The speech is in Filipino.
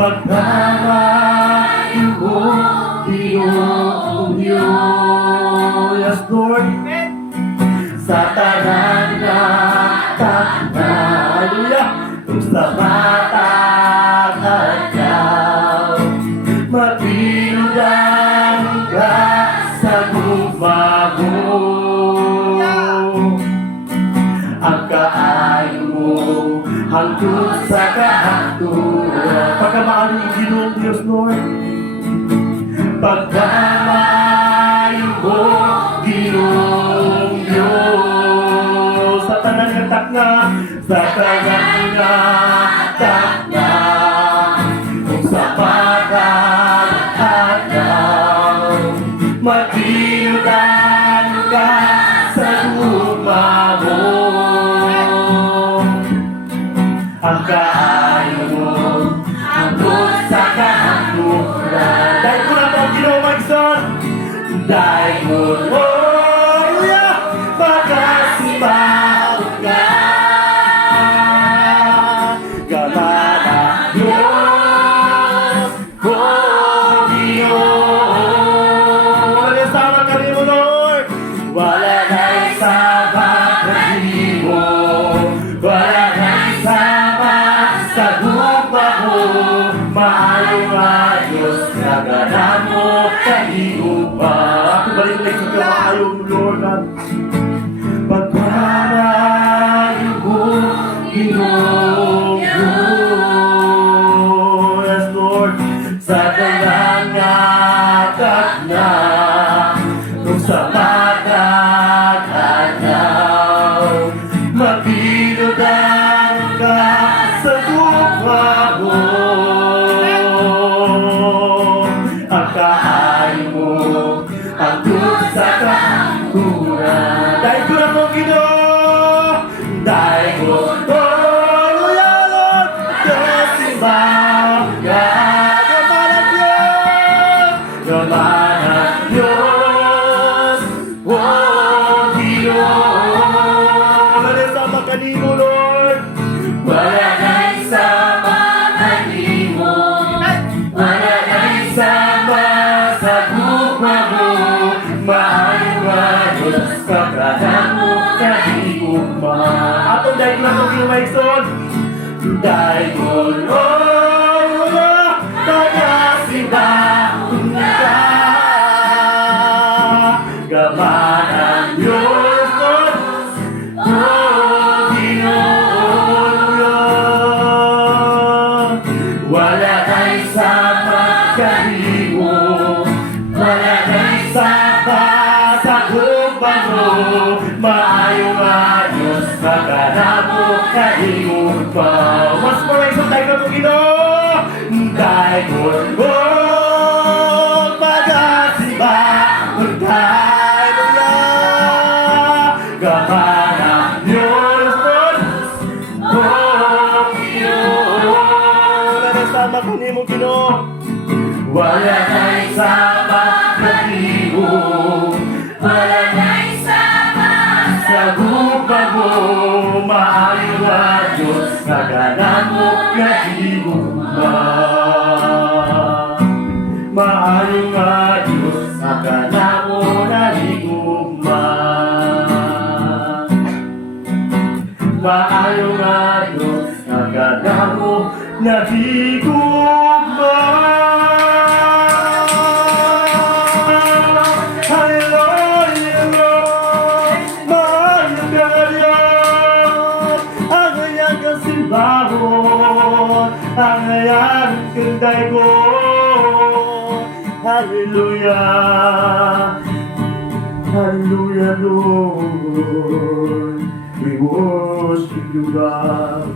Pagkamayo mo, Pinoong Diyos. Yes, Lord. Sa tarangatang na, hallelujah, kung sa matag-agaw, matinudan ka sa guba mo. Ang kaayo mo hangtod sa kahaturan. Pagkamahal ng Ginoong Diyos, Lord. Pagkamayo mo, Ginoong Diyos. Sa tanangatak na, sa tanangatak na, kung sa pagkakataw, matinudan ka sa luma mo. Ang kaayo mo hangtod sa kahaturan. Dahil ko na ito ang Ginoong Magson. Dahil ko, hallelujah, magkasimbahon ka. Gamana Diyos, oh Diyos. Wala sama ka rin mo, Lord. Wala na isama ka rin mo. Wala na isama sa gupa mo. Maayo nga Diyos, naganan mo kahiupa. Ako balik-balik sa maayo mo, Lord. Pagkamayo mo, Ginoong Diyos. Yes, Lord. Sa tanangatak na, kung sa matag-agaw, matinudan ka sa lupa mo. Ang kaayo mo hangtod sa kahaturan. Dahil ko na mo, Ginoo. Dahil ko, hallelujah, Lord, kasimbahon ka. Gamana Diyos, gamana Diyos, oh Diyos. Wala sama kanimo, Lord. Wala na isama kanimo. Wala na isama sa gupa mo. Maayo nga Diyos, kaganan mo kahiupa. Atong dahil na itong Ginoong dahil ko, Lord, magkasimbahon ka. Gamana Diyos, Lord, oh Ginoo. Wala na isama kanimo. Wala na isama sa gupa mo. Maayo nga Diyos, naganan mo kahiupa. Mas maraming sa tayo na Ginoo. Dahil ko, oh, magkasimbahon ka. Gamana Diyos, Lord, oh Ginoo. Wala na isama kanimo, Ginoo. Wala na isama kanimo. Wala na isama sa gupa mo. Maayo nga Diyos, naganan mo kahiupa. Maayo nga Diyos, naganan mo kahiupa. Maayo nga Diyos, naganan mo kahiupa. Ang hayang kenday ko, hallelujah, hallelujah, Lord, we worship you, God.